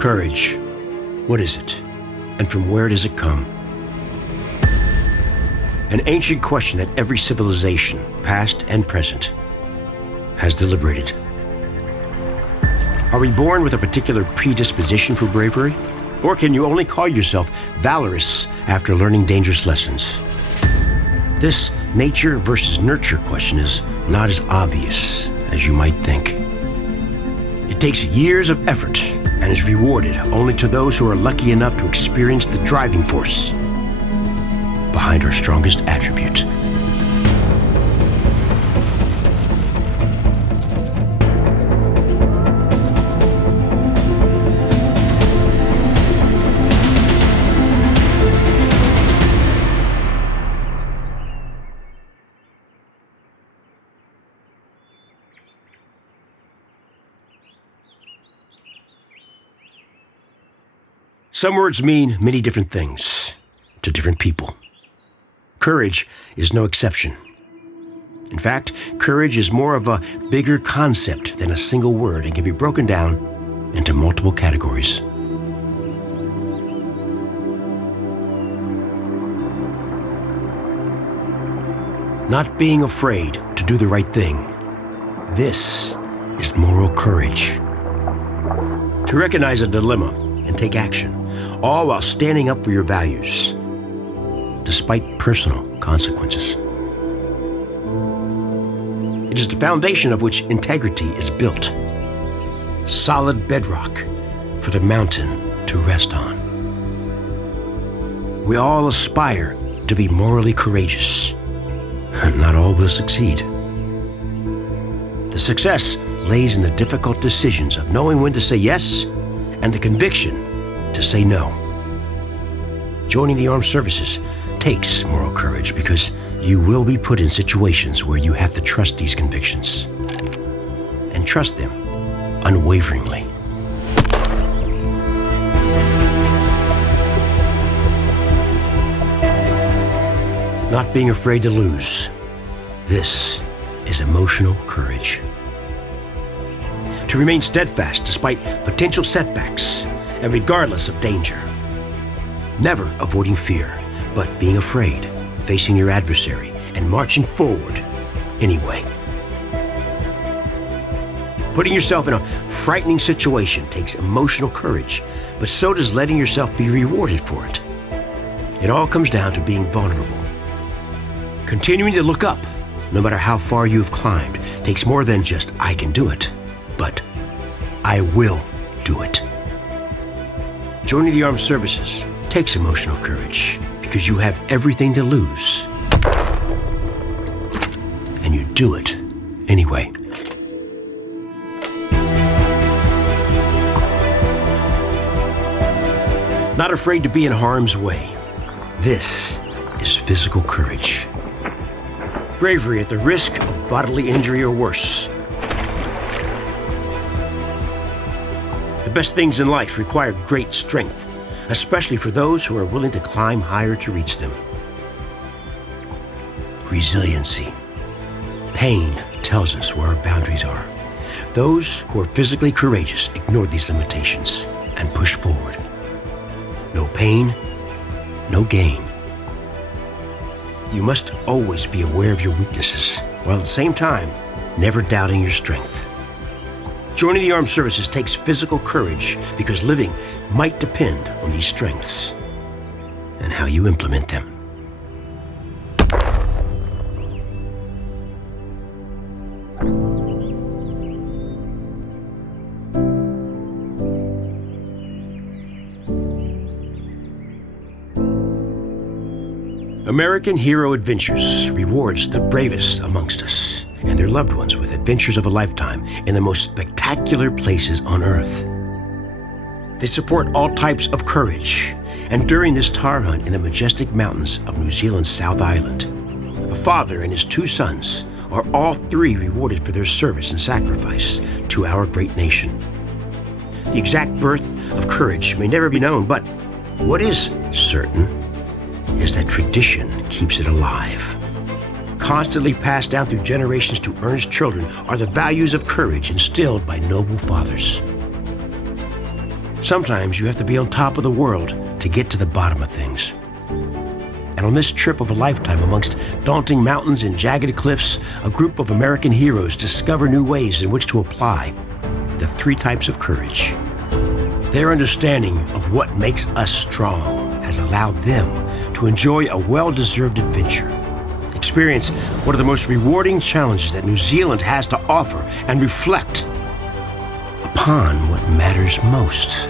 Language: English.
Courage. What is it? And from where does it come? An ancient question that every civilization, past and present, has deliberated. Are we born with a particular predisposition for bravery? Or can you only call yourself valorous after learning dangerous lessons? This nature versus nurture question is not as obvious as you might think. It takes years of effort and is rewarded only to those who are lucky enough to experience the driving force behind our strongest attribute. Some words mean many different things to different people. Courage is no exception. In fact, courage is more of a bigger concept than a single word and can be broken down into multiple categories. Not being afraid to do the right thing. This is moral courage. To recognize a dilemma and take action, all while standing up for your values, despite personal consequences. It is the foundation of which integrity is built. Solid bedrock for the mountain to rest on. We all aspire to be morally courageous. Not all will succeed. The success lays in the difficult decisions of knowing when to say yes and the conviction to say no. Joining the armed services takes moral courage because you will be put in situations where you have to trust these convictions and trust them unwaveringly. Not being afraid to lose. This is emotional courage. To remain steadfast despite potential setbacks and regardless of danger. Never avoiding fear, but being afraid, facing your adversary, and marching forward anyway. Putting yourself in a frightening situation takes emotional courage, but so does letting yourself be rewarded for it. It all comes down to being vulnerable. Continuing to look up, no matter how far you have climbed, takes more than just I can do it, but I will do it. Joining the armed services takes emotional courage because you have everything to lose. And you do it anyway. Not afraid to be in harm's way. This is physical courage. Bravery at the risk of bodily injury or worse. The best things in life require great strength, especially for those who are willing to climb higher to reach them. Resiliency. Pain tells us where our boundaries are. Those who are physically courageous ignore these limitations and push forward. No pain, no gain. You must always be aware of your weaknesses, while at the same time, never doubting your strength. Joining the armed services takes physical courage because living might depend on these strengths and how you implement them. American Hero Adventures rewards the bravest amongst us and their loved ones with adventures of a lifetime in the most spectacular places on Earth. They support all types of courage, and during this tar hunt in the majestic mountains of New Zealand's South Island, a father and his two sons are all three rewarded for their service and sacrifice to our great nation. The exact birth of courage may never be known, but what is certain is that tradition keeps it alive. Constantly passed down through generations to earnest children are the values of courage instilled by noble fathers. Sometimes you have to be on top of the world to get to the bottom of things. And on this trip of a lifetime amongst daunting mountains and jagged cliffs, a group of American heroes discover new ways in which to apply the 3 types of courage. Their understanding of what makes us strong has allowed them to enjoy a well-deserved adventure, experience one of the most rewarding challenges that New Zealand has to offer, and reflect upon what matters most.